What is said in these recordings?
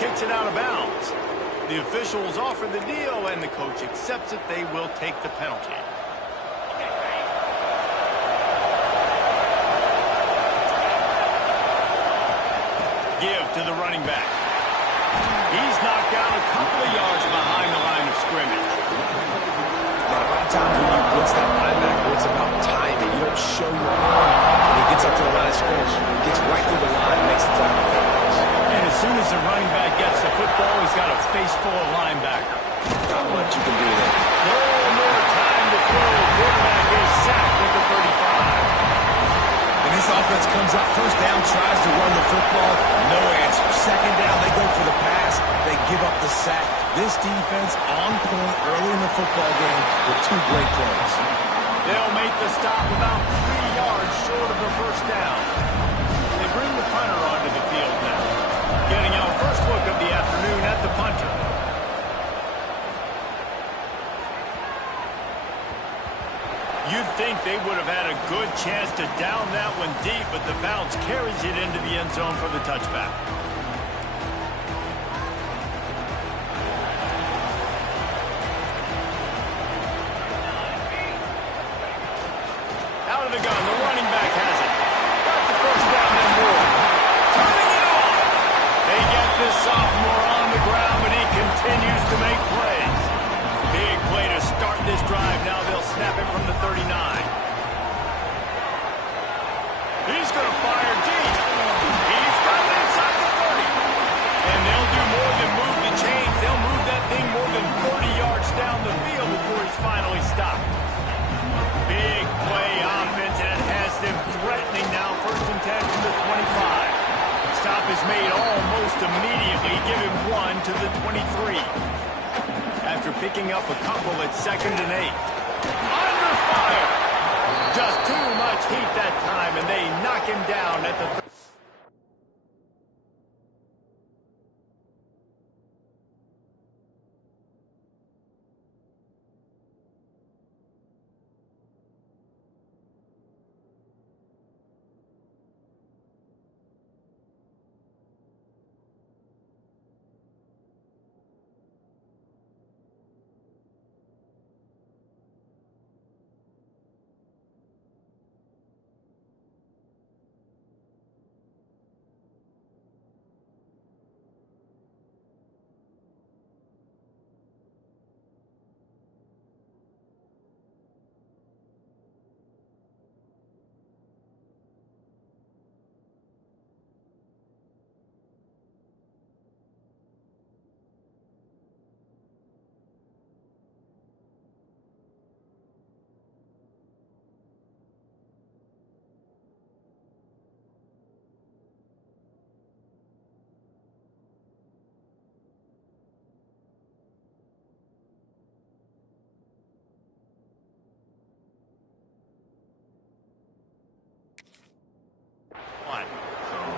kicks it out of bounds. The officials offer the deal, and the coach accepts it. They will take the penalty. Give to the running back. He's knocked down a couple of yards behind the line of scrimmage. Now, a lot of times when you blitz that linebacker, it's about timing. You don't show your arm when he gets up to the line of scrimmage. He gets right through the line and makes the tackle for a loss. And as soon as the running back gets the football, he's got a face full of linebacker. Not much you can do there. No more time to throw. Quarterback is sacked at the 35. And this offense comes up first down, tries to run the football. No answer. Second down, they go for the pass. They give up the sack. This defense on point early in the football game with two great plays. They'll make the stop about 3 yards short of the first down. They bring the punter onto the field now. Getting our first look of the afternoon at the punter. You'd think they would have had a good chance to down that one deep, but the bounce carries it into the end zone for the touchback. Out of the gun, the running back has it. Got the first down and more. Turning it on. They get this sophomore on the ground, but he continues to make plays. Big play to start this drive. Now they'll snap it from the 39. He's going to fire deep. He's got it inside the 30. And they'll do more than move the chains. They'll move that thing more than 40 yards down the field before he's finally stopped. Big play offense, and it has them threatening now. First and 10 from the 25. Stop is made almost immediately. Give him one to the 23. After picking up a couple at 2nd and 8. Under fire! Just too much heat that time, and they knock him down at the...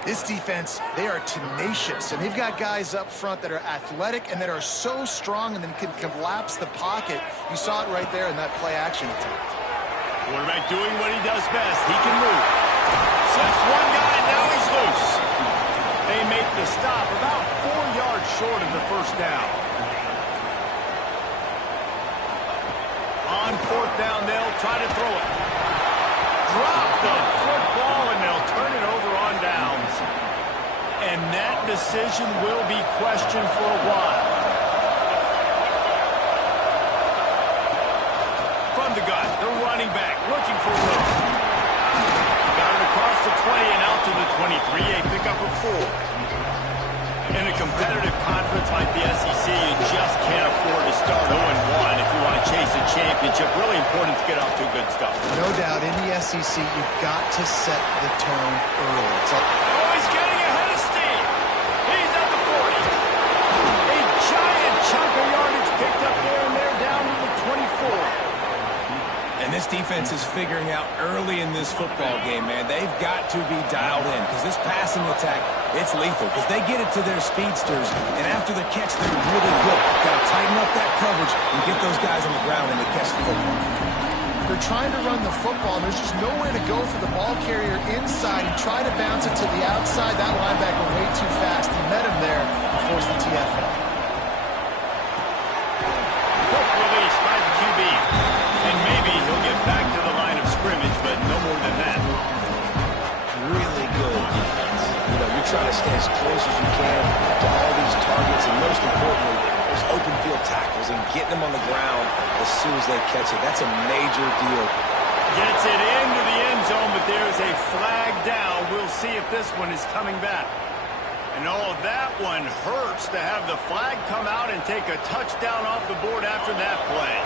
This defense, they are tenacious, and they've got guys up front that are athletic and that are so strong and then can collapse the pocket. You saw it right there in that play-action attempt. Quarterback doing what he does best. He can move. Slips one guy, now he's loose. They make the stop about 4 yards short of the first down. On 4th down, they'll try to throw it. Drop the football, and they'll turn it over on downs. And that decision will be questioned for a while. From the gun, the running back looking for room. Got it across the 20 and out to the 23, a pickup of 4. In a competitive conference like the SEC, you just can't afford to start 0-1 if you want to chase a championship. Really important to get off to a good start. No doubt, in the SEC, you've got to set the tone early. He's getting ahead of steam. He's at the 40. A giant chunk of yardage picked up there, and they're down to the 24. And this defense is figuring out early in this football game, man, they've got to be dialed in because this passing attack, it's lethal because they get it to their speedsters, and after the catch, they're really good. Got to tighten up that coverage and get those guys on the ground when they catch the football. They're trying to run the football, and there's just nowhere to go for the ball carrier inside. He tried to bounce it to the outside. That linebacker way too fast. He met him there before force the TFL. Quick release by the QB. And maybe he'll get back to the line of scrimmage, but no more than that. Really good defense. You know, you're trying to stay as close as you can to all these targets, and most importantly, those open field tackles and getting them on the ground as soon as they catch it. That's a major deal. Gets it into the end zone, but there's a flag down. We'll see if this one is coming back. And oh, that one hurts to have the flag come out and take a touchdown off the board after that play.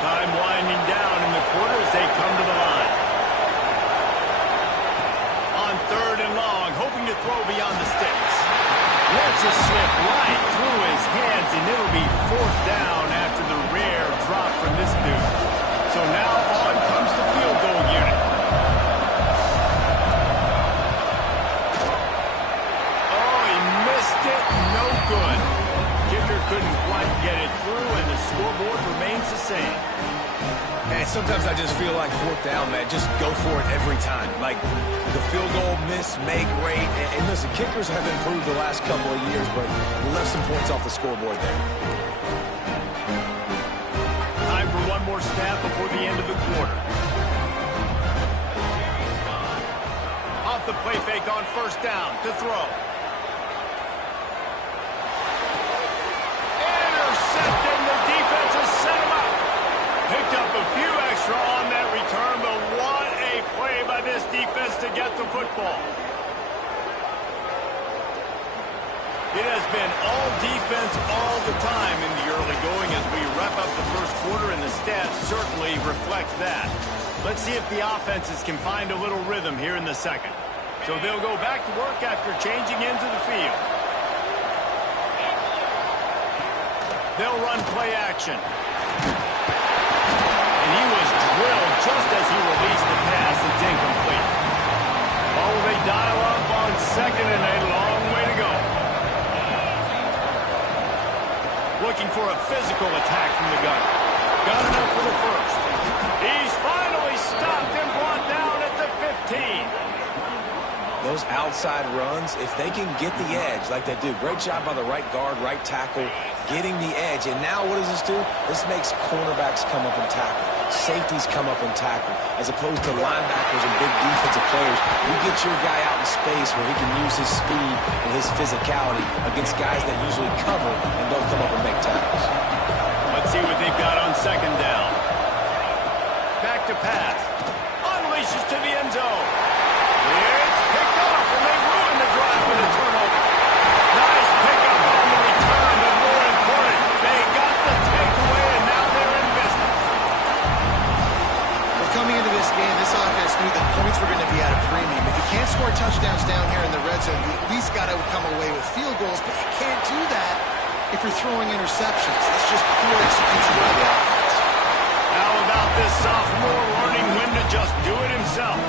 Time winding down in the quarter as they come to the line. On 3rd and long, hoping to throw beyond the sticks. Lets it slip right through his hands, and it'll be 4th down after the rare drop from this dude. So now on comes the field goal unit. Oh, he missed it. No good. Kicker couldn't quite get it through, and the scoreboard remains the same. Man, sometimes I just feel like 4th down, man. Just go for it every time. Like, the field goal miss, make rate. And listen, kickers have improved the last couple of years, but we left some points off the scoreboard there. Time for one more snap before the end of the quarter. Off the play fake on 1st down to throw. Intercepted, the defense has set him up. Picked up a few extra on that return, but what a play by this defense to get the football. It has been all defense all the time in the early going as we wrap up the 1st quarter, and the stats certainly reflect that. Let's see if the offenses can find a little rhythm here in the 2nd. So they'll go back to work after changing into the field. They'll run play action. And he was drilled just as he released the pass. It's incomplete. Oh, they dial up on 2nd and a long way to go. Looking for a physical attack from the gunner. Got enough for the 1st. He's finally stopped and brought down at the 15. Those outside runs, if they can get the edge like they do, great job by the right guard, right tackle, getting the edge. And now what does this do? This makes cornerbacks come up and tackle. Safeties come up and tackle. As opposed to linebackers and big defensive players, you get your guy out in space where he can use his speed and his physicality against guys that usually cover and don't come up and make tackles. Let's see what they've got on 2nd down. Back to pass. Unleashes to the end zone. It's picked off, and they ruin the drive with a turnover. Nice pickup on the return, but more important, they got the takeaway, and now they're in business. Well, coming into this game, this offense knew that points were going to be at a premium. If you can't score touchdowns down here in the red zone, you at least got to come away with field goals, but you can't do that if you're throwing interceptions. That's just poor execution by the offense. How about this sophomore learning when to just do it himself?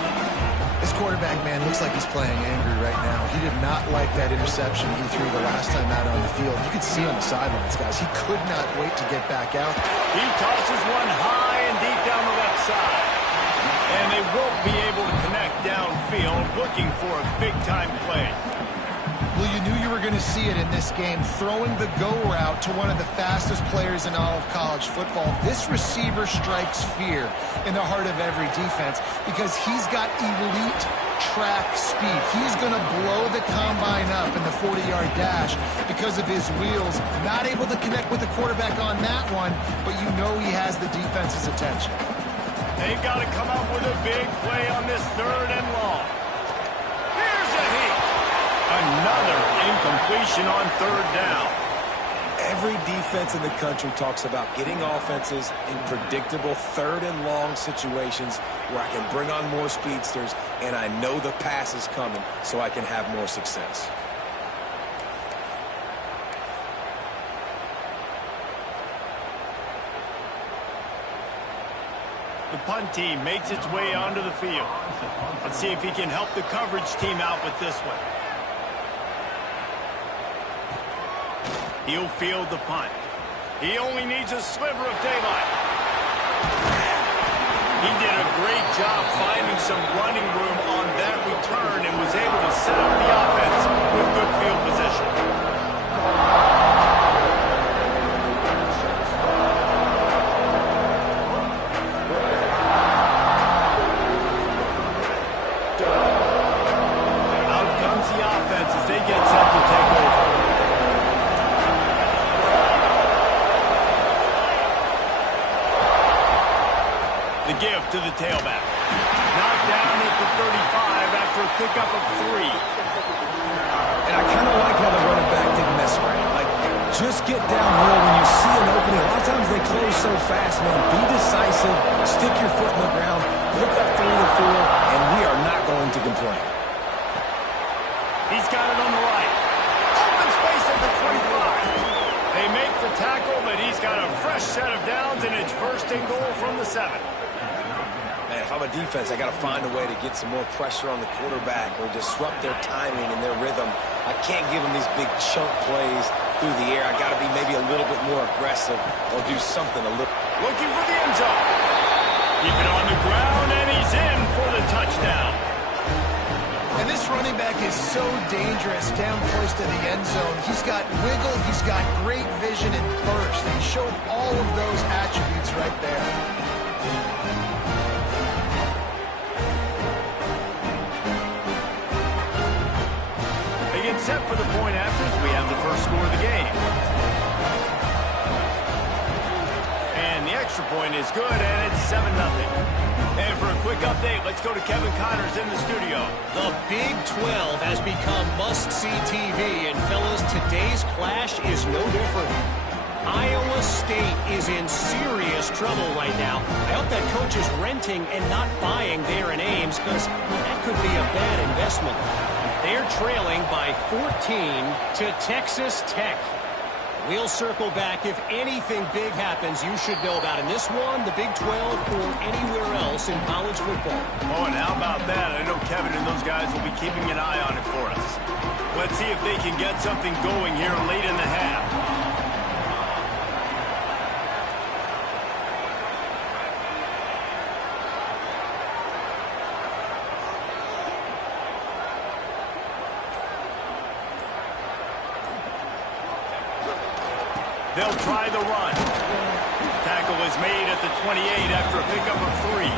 This quarterback, man, looks like he's playing angry right now. He did not like that interception he threw the last time out on the field. You could see on the sidelines, guys. He could not wait to get back out. He tosses one high and deep down the left side. And they won't be able to connect downfield, looking for a big-time play. Well, you knew you were going to see it in this game, throwing the go route to one of the fastest players in all of college football. This receiver strikes fear in the heart of every defense because he's got elite track speed. He's going to blow the combine up in the 40-yard dash because of his wheels. Not able to connect with the quarterback on that one, but you know he has the defense's attention. They've got to come up with a big play on this 3rd and long. Here's a heat. Another incompletion on 3rd down. Every defense in the country talks about getting offenses in predictable 3rd and long situations where I can bring on more speedsters and I know the pass is coming so I can have more success. The punt team makes its way onto the field. Let's see if he can help the coverage team out with this one. He'll field the punt. He only needs a sliver of daylight. He did a great job finding some running room on that return and was able to set up the offense with good field position. to the tailback. Knocked down at the 35 after a pickup of 3. And I kind of like how the running back didn't mess around. Like, just get downhill when you see an opening. A lot of times they close so fast, man. Be decisive, stick your foot in the ground, pick up 3 to 4, and we are not going to complain. He's got it on the right. Open space at the 25. They make the tackle, but he's got a fresh set of downs, and it's first and goal from the 7. Man, if I'm a defense, I got to find a way to get some more pressure on the quarterback or disrupt their timing and their rhythm. I can't give them these big chunk plays through the air. I got to be maybe a little bit more aggressive or do something a little. Looking for the end zone. Keep it on the ground, and he's in for the touchdown. And this running back is so dangerous down close to the end zone. He's got wiggle, he's got great vision and burst. He showed all of those attributes right there. They get set for the point after as we have the first score of the game. And the extra point is good, and it's 7-0. And for a quick update, let's go to Kevin Connors in the studio. The Big 12 has become must-see TV, and fellas, today's clash is no different. Iowa State is in serious trouble right now. I hope that coach is renting and not buying there in Ames, because that could be a bad investment. They're trailing by 14 to Texas Tech. We'll circle back. If anything big happens, you should know about in this one, the Big 12, or anywhere else in college football. Oh, and how about that? I know Kevin and those guys will be keeping an eye on it for us. Let's see if they can get something going here late in the half. They'll try the run. Tackle is made at the 28 after a pickup of 3.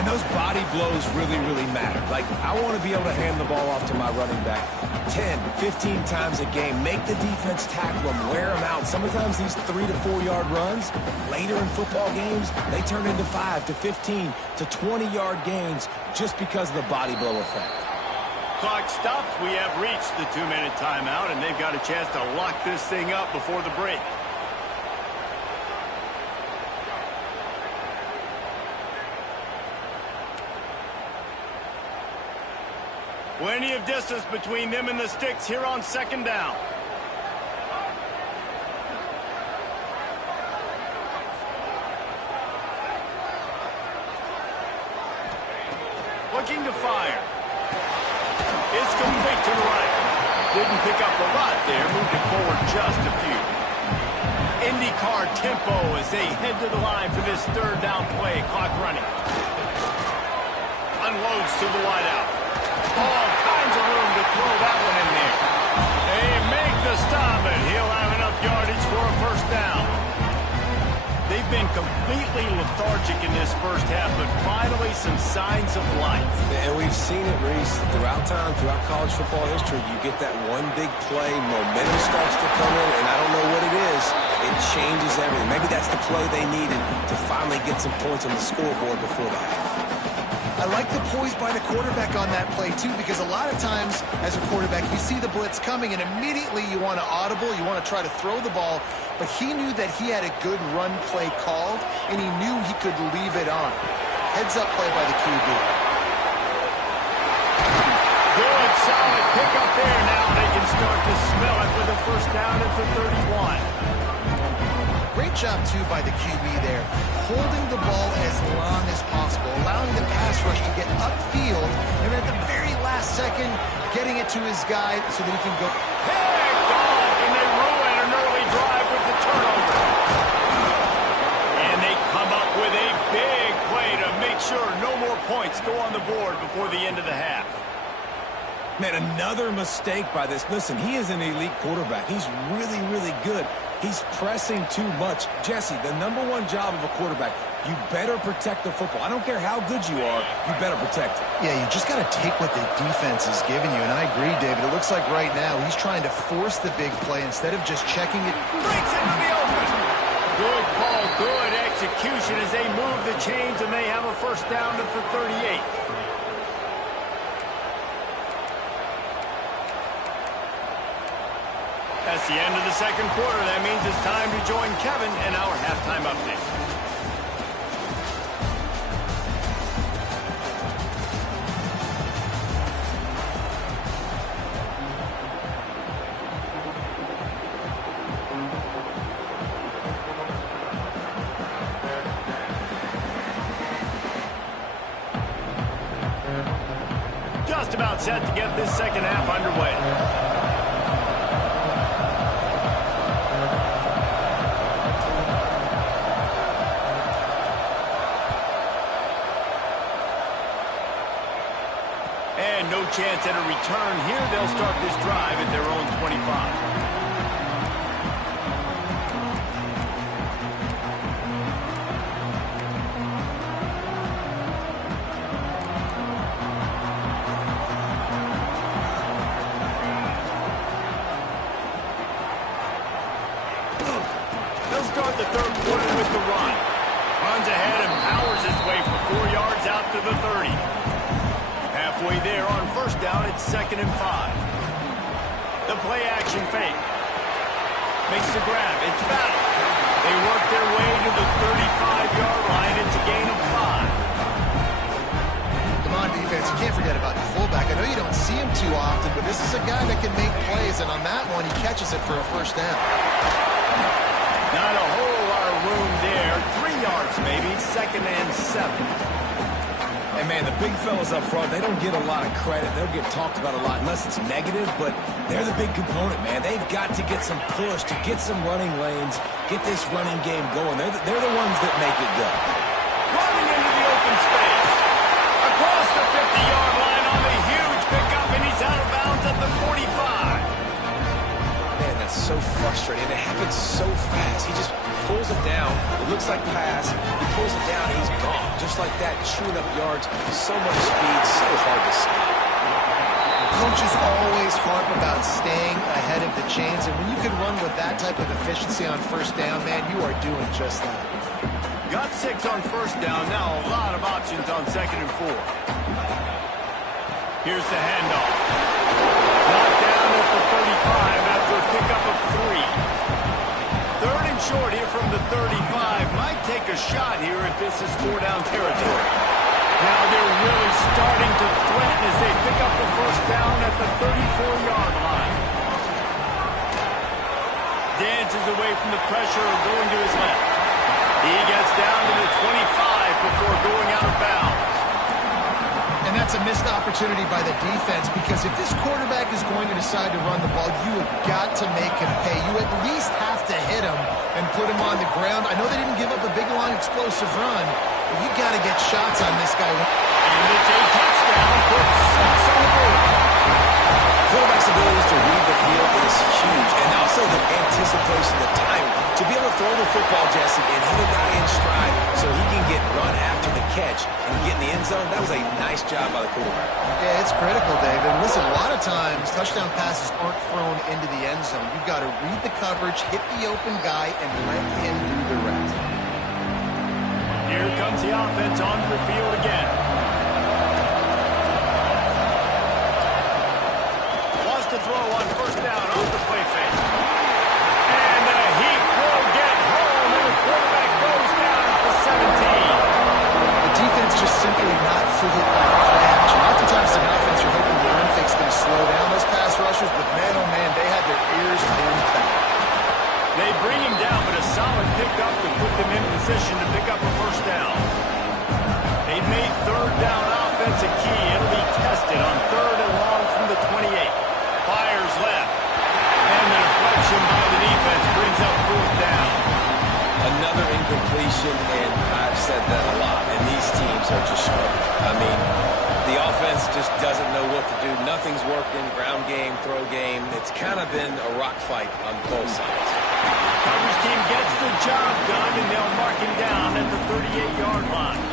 And those body blows really, really matter. Like, I want to be able to hand the ball off to my running back 10, 15 times a game. Make the defense tackle them, wear them out. Sometimes these 3 to 4 yard runs, later in football games, they turn into 5 to 15 to 20 yard gains just because of the body blow effect. Clock stops. We have reached the 2-minute timeout, and they've got a chance to lock this thing up before the break. Plenty of distance between them and the sticks here on 2nd down. Looking to fire. It's complete to the right. Didn't pick up a lot there. Moved it forward just a few. Karr tempo as they head to the line for this 3rd down play. Clock running. Unloads to the wideout. All kinds of room to throw that one in there. They make the stop, and he'll have enough yardage for a 1st down. They've been completely lethargic in this first half, but finally some signs of life. And we've seen it, Reese, throughout time, throughout college football history. You get that one big play, momentum starts to come in, and I don't know what it is. It changes everything. Maybe that's the play they needed to finally get some points on the scoreboard before the half. I like the poise by the quarterback on that play, too, because a lot of times, as a quarterback, you see the blitz coming, and immediately you want to audible, you want to try to throw the ball, but he knew that he had a good run play called, and he knew he could leave it on. Heads-up play by the QB. Good, solid pickup there. Now they can start to smell it with a 1st down at the 31. Great job, too, by the QB there, holding the ball as long as possible, allowing the pass rush to get upfield, and at the very last second, getting it to his guy so that he can go. Picked off, and they ruin an early drive with the turnover. And they come up with a big play to make sure no more points go on the board before the end of the half. Man, another mistake by this. Listen, he is an elite quarterback. He's really, really good. He's pressing too much. Jesse, the #1 job of a quarterback, you better protect the football. I don't care how good you are, you better protect it. Yeah, you just got to take what the defense is giving you, and I agree, David. It looks like right now he's trying to force the big play instead of just checking it. Breaks into the open. Good call, good execution. execution as they move the chains, and they have a first down at the 38. That's the end of the second quarter. That means it's time to join Kevin in our halftime update. Just about set to get this second half underway. And no chance at a return here. They'll start this drive at their own 25. They'll start the third quarter with the run. Runs ahead and powers his way for 4 yards out to the 30. Halfway there on first down, it's 2nd and 5. The play action fake. Makes the grab. It's battle. They work their way to the 35-yard line. It's a gain of 5. Come on, defense. You can't forget about the fullback. I know you don't see him too often, but this is a guy that can make plays, and on that one, he catches it for a first down. Not a whole lot of room there. 3 yards maybe. 2nd and 7. And, man, the big fellas up front, they don't get a lot of credit. They'll get talked about a lot unless it's negative, but they're the big component, man. They've got to get some push, to get some running lanes, get this running game going. They're the ones that make it go. Running into the open space. Across the 50-yard line on the huge pickup, and he's out of bounds at the 45. Man, that's so frustrating. It happens so fast. He just pulls it down. It looks like pass. He pulls it down, and he's gone. Just like that, chewing up yards. So much speed, so hard to stop. Coaches always harp about staying ahead of the chains, and when you can run with that type of efficiency on first down, man, you are doing just that. Got 6 on first down. Now a lot of options on 2nd and 4. Here's the handoff. Knocked down at the 35 after a pickup of 3. 3rd and short here from the 35. Might take a shot here if this is 4-down territory. Now they're really starting to threaten as they pick up the first down at the 34-yard line. Dances away from the pressure of going to his left. He gets down to the 25 before going out of bounds. And that's a missed opportunity by the defense, because if this quarterback is going to decide to run the ball, you have got to make him pay. You at least have to hit him and put him on the ground. I know they didn't give up a big, long, explosive run, but you got to get shots on this guy. And it's a touchdown. Put 6 on the board. Quarterback's ability to read the field is huge, and also the anticipation, the time to be able to throw the football, Jesse, and hit a guy in stride so he can get run after the catch and get in the end zone. That was a nice job by the quarterback. Yeah, it's critical, Dave. And listen, a lot of times touchdown passes aren't thrown into the end zone. You've got to read the coverage, hit the open guy, and let him do the rest. Here comes the offense onto the field again. Wants to throw on first down off the play fake. And he will get home, and the quarterback goes down at the 17. The defense just simply not fooled by the play action. Oftentimes, as an offense, you're hoping the run fake's going to slow down those pass rushers, but man, oh man, they had their ears pinned back. They bring him down, but a solid pickup to put them in position to pick up a first down. They've made 3rd down offense a key. It'll be tested on 3rd and long from the 28. Fires left. And the deflection by the defense brings up 4th down. Another incompletion, and I've said that a lot, and these teams are just struggling. I mean, the offense just doesn't know what to do. Nothing's working, ground game, throw game. It's kind of been a rock fight on both sides. Coverage team gets the job done, and they'll mark him down at the 38-yard line.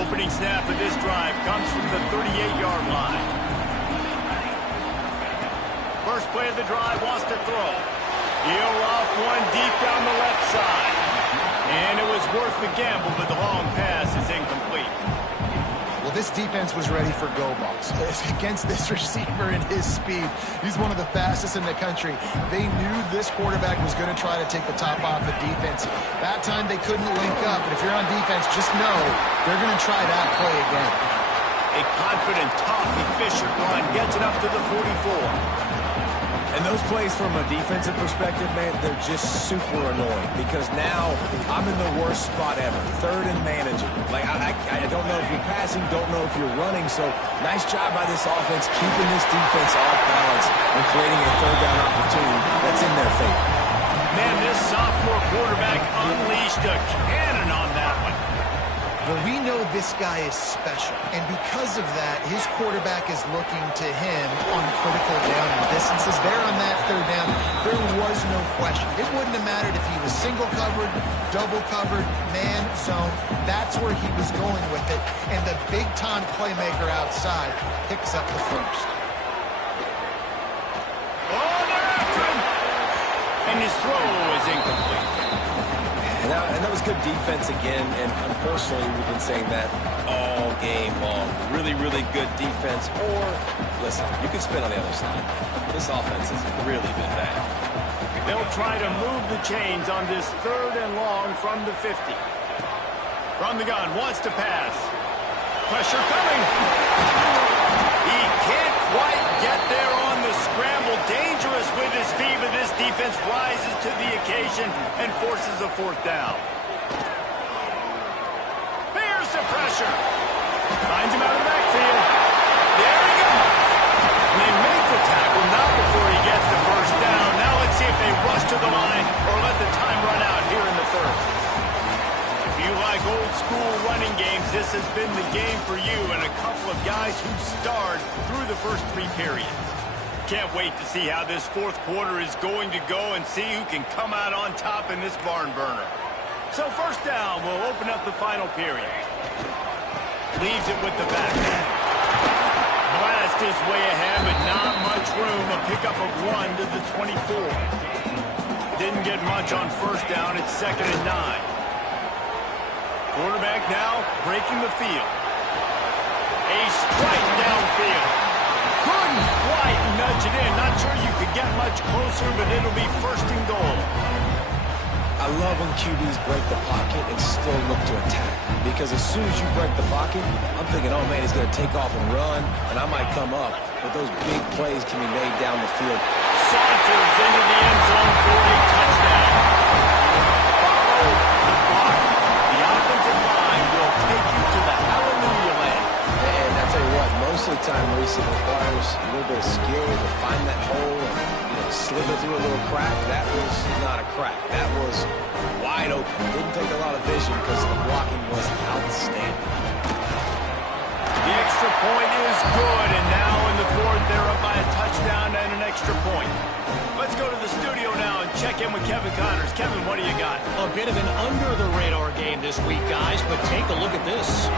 Opening snap of this drive comes from the 38-yard line. First play of the drive, wants to throw. He'll off one deep down the left side. And it was worth the gamble, but the long pass is incomplete. Well, this defense was ready for go balls. Against this receiver and his speed, he's one of the fastest in the country. They knew this quarterback was going to try to take the top off the defense. That time they couldn't link up, and if you're on defense, just know they're going to try that play again. A confident, tough, efficient run gets it up to the 44. And those plays from a defensive perspective, man, they're just super annoying because now I'm in the worst spot ever, third and manageable. Like, I don't know if you're passing, don't know if you're running, so nice job by this offense keeping this defense off balance and creating a third down opportunity that's in their favor. Man, this sophomore quarterback unleashed a cannon on that one. Well, we know this guy is special, and because of that, his quarterback is looking to him on critical down and distances. There on that third down, there was no question. It wouldn't have mattered if he was single covered, double covered, man, zone. That's where he was going with it, and the big-time playmaker outside picks up the first. Oh, they're after him! And his throw is incomplete. And that was good defense again, and unfortunately, we've been saying that all game long. Really, really good defense, or, listen, you can spin on the other side. This offense has really been bad. They'll try to move the chains on this third and long from the 50. From the gun, wants to pass. Pressure coming. He can't quite get there on the scramble. Dangerous with his feet, but this defense rises to the occasion and forces a fourth down. There's the pressure. Finds him out of the backfield. There he goes. And they make the tackle, not before he gets the first down. Now let's see if they rush to the line or let the time run out here in the third. If you like old school running games, this has been the game for you and a couple of guys who starred through the first three periods. Can't wait to see how this fourth quarter is going to go and see who can come out on top in this barn burner. So first down will open up the final period. Leaves it with the back. Blast his way ahead, but not much room. A pickup of 1 to the 24. Didn't get much on first down. It's 2nd and 9. Quarterback now breaking the field. A strike downfield. Couldn't quite nudge it in. Not sure you could get much closer, but it'll be 1st and goal. I love when QBs break the pocket and still look to attack. Because as soon as you break the pocket, I'm thinking, oh man, he's going to take off and run, and I might come up. But those big plays can be made down the field. Saunters into the end zone for a touchdown. Follow the block. The offensive line will take you to the hallelujah land. And I tell you what, most of the time, Reese, it requires a little bit of skill to find that hole and slither through a little crack. That was not a crack. That was wide open. Didn't take a lot of vision because the blocking was outstanding. The extra point is good, and now in the fourth, they're up by a touchdown and an extra point. Let's go to the studio now and check in with Kevin Connors. Kevin, what do you got? A bit of an under-the-radar game this week, guys, but take a look at this.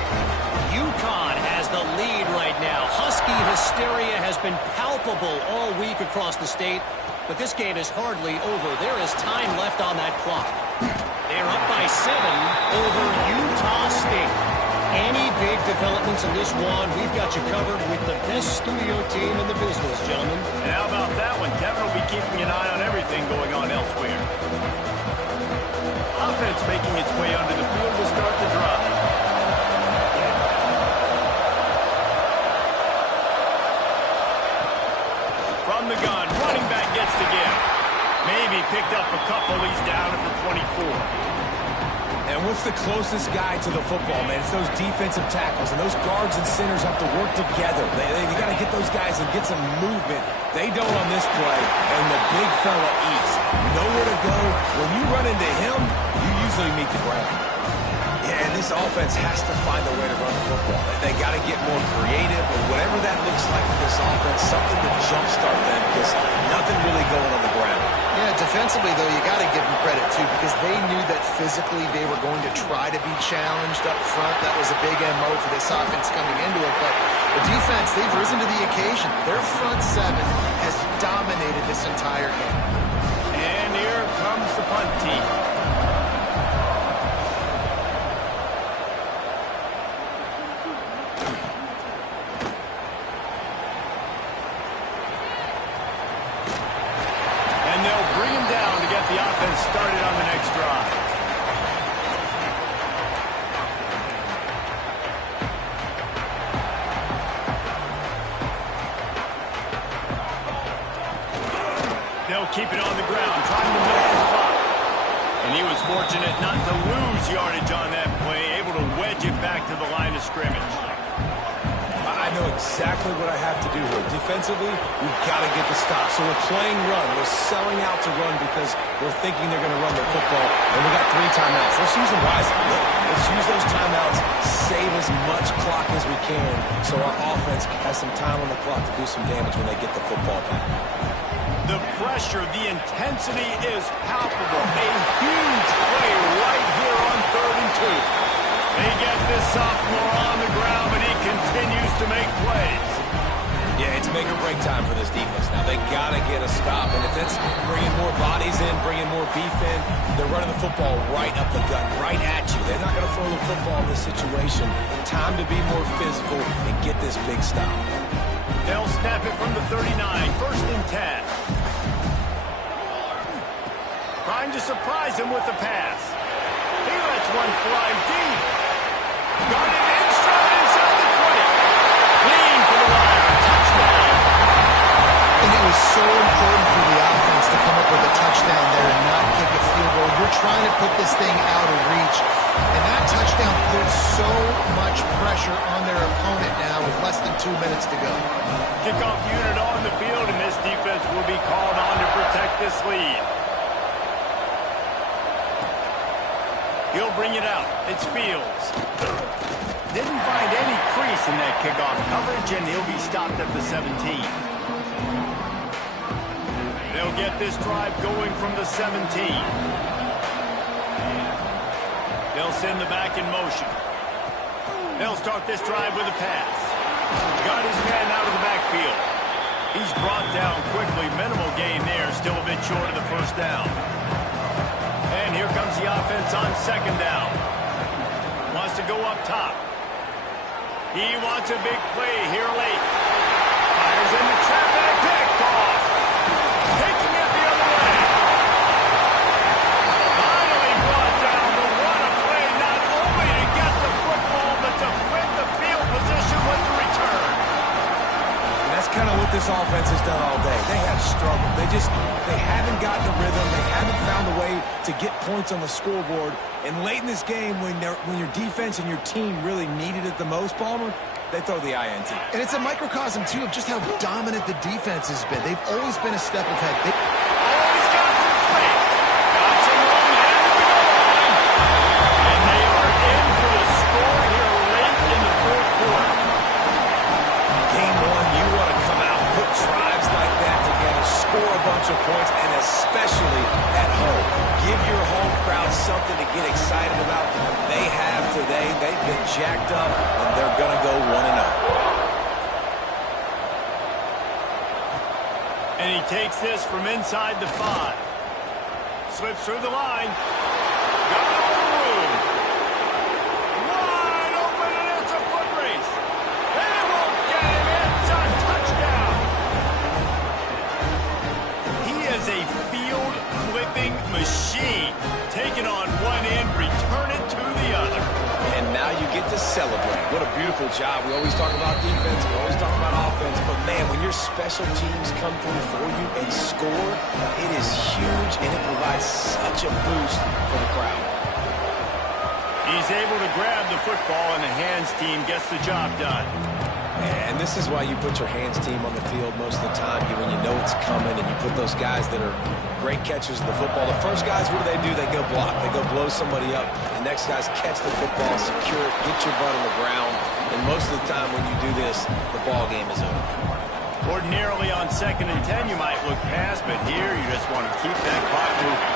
UConn has the lead right now. Husky hysteria has been palpable all week across the state, but this game is hardly over. There is time left on that clock. They're up by 7 over Utah State. Any big developments in this one, we've got you covered with the best studio team in the business, gentlemen. And how about that one? Kevin will be keeping an eye on everything going on elsewhere. Offense making its way onto the field to start the drive. From the gun, running back gets the give. Maybe picked up a couple. He's down at the 24. And what's the closest guy to the football, man? It's those defensive tackles, and those guards and centers have to work together. They got to get those guys and get some movement. They don't on this play, and the big fella eats. Nowhere to go. When you run into him, you usually meet the ground. Yeah, and this offense has to find a way to run the football. They got to get more creative, and whatever that looks like for this offense, something to jumpstart them, because nothing really going on the ground. Yeah, defensively, though, you got to give them credit, too, because they knew that physically they were going to try to be challenged up front. That was a big MO for this offense coming into it. But the defense, they've risen to the occasion. Their front 7 has dominated this entire game. And punt team. And they'll bring him down to get the offense started on the next drive. They'll keep it on the ground, trying to milk the clock. And he was fortunate not to lose yardage on that play, able to wedge it back to the line of scrimmage. I know exactly what I have to do here. Defensively, we've got to get the stop. So we're playing run. We're selling out to run because we're thinking they're going to run the football. And we got 3 timeouts. Let's use them wisely. Let's use those timeouts, save as much clock as we can so our offense has some time on the clock to do some damage when they get the football back. The pressure, the intensity is palpable. A huge play right here on 3rd and 2. They get this sophomore on the ground, but he continues to make plays. Yeah, it's make or break time for this defense. Now, they got to get a stop. And if it's bringing more bodies in, bringing more beef in, they're running the football right up the gut, right at you. They're not going to throw the football in this situation. Time to be more physical and get this big stop. They'll snap it from the 39, 1st and 10. Trying to surprise him with the pass. He lets one fly deep. Got it in stride inside the 20. Lean for the wire. Touchdown. And it was so important for the offense to come up with a touchdown there and not kick a field goal. You're trying to put this thing out of reach. And that touchdown puts so much pressure on their opponent now with less than 2 minutes to go. Kickoff unit on the field, and this defense will be called on to protect this lead. He'll bring it out. It's Fields. Didn't find any crease in that kickoff coverage, and he'll be stopped at the 17. They'll get this drive going from the 17. They'll send the back in motion. They'll start this drive with a pass. Got his man out of the backfield. He's brought down quickly. Minimal gain there. Still a bit short of the 1st down. And here comes the offense on 2nd down. Wants to go up top. He wants a big play here late. Fires in the trap and a picked off. Taking it the other way. Finally brought down, but what a play, not only to get the football, but to win the field position with the return. And that's kind of what this offense has done all day. They have struggled. They haven't gotten the rhythm. They haven't found a way to get points on the scoreboard. And late in this game, when your defense and your team really needed it the most, Palmer, they throw the INT. And it's a microcosm, too, of just how dominant the defense has been. They've always been a step ahead. Always got some space. Got some room at the goal line. And they are in for the score here late in the 4th quarter. Game 1, you want to come out, put drives like that together, score a bunch of points, and especially at home. Give your home crowd something to get excited about. They have today. They've been jacked up, and they're going to go 1-0. And he takes this from inside the 5. Slips through the line. Got all the room. Wide open, and it's a foot race. They won't get him. It's a touchdown. He is a field-flipping machine. Taking on one end, return it to the other. And now you get to celebrate. What a beautiful job. We always talk about defense. We always talk about offense. But, man, when your special teams come through for you and score, it is huge, and it provides such a boost for the crowd. He's able to grab the football, and the hands team gets the job done. And this is why you put your hands team on the field most of the time, when you know it's coming, and you put those guys that are great catchers of the football. The first guys, what do? They go block. They go blow somebody up. The next guys catch the football, secure it, get your butt on the ground. And most of the time when you do this, the ball game is over. Ordinarily on 2nd and 10, you might look past, but here you just want to keep that clock moving.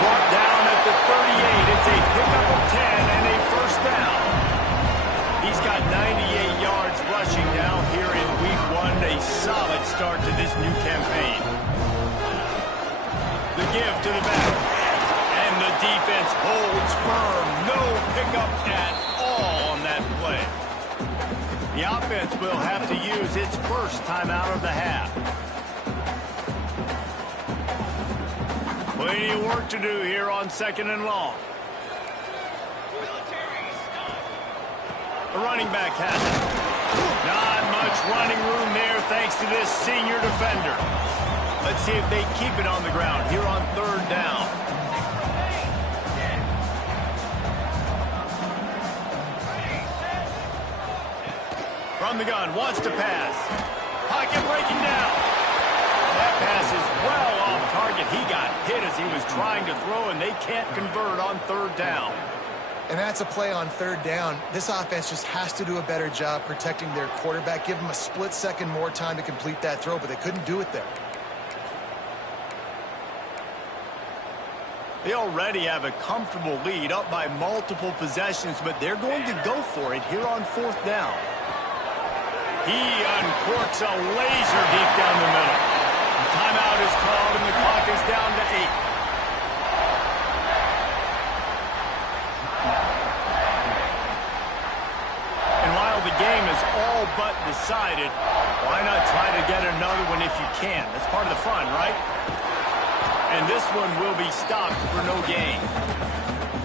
Brought down at the 38. It's a pickup of 10 and a 1st down. He's got 98 yards rushing now here in Week 1. A solid start to this new campaign. The give to the back. And the defense holds firm. No pickup at all on that play. The offense will have to use its first timeout of the half. Plenty of work to do here on 2nd and long. The running back has it. Not much running room there thanks to this senior defender. Let's see if they keep it on the ground here on 3rd down. From the gun, wants to pass. Pocket breaking down. That pass is well off target. He got hit as he was trying to throw, and they can't convert on 3rd down. And that's a play on 3rd down. This offense just has to do a better job protecting their quarterback. Give him a split second more time to complete that throw, but they couldn't do it there. They already have a comfortable lead, up by multiple possessions, but they're going to go for it here on 4th down. He uncorks a laser deep down the middle. The timeout is called, and the clock is down to 8. And while the game is all but decided, why not try to get another one if you can? That's part of the fun, right? And this one will be stopped for no gain.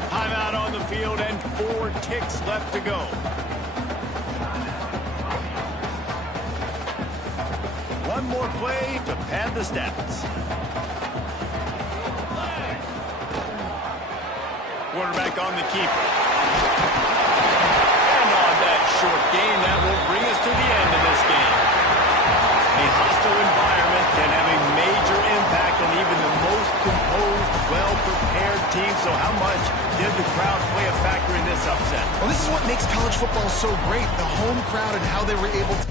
Timeout on the field and 4 ticks left to go. One more play to pad the stats. Quarterback on the keeper. And on that short gain, that will bring us to the end of this game. A hostile environment can have a major impact on even the most composed, well-prepared team. So how much did the crowd play a factor in this upset? Well, this is what makes college football so great, the home crowd and how they were able to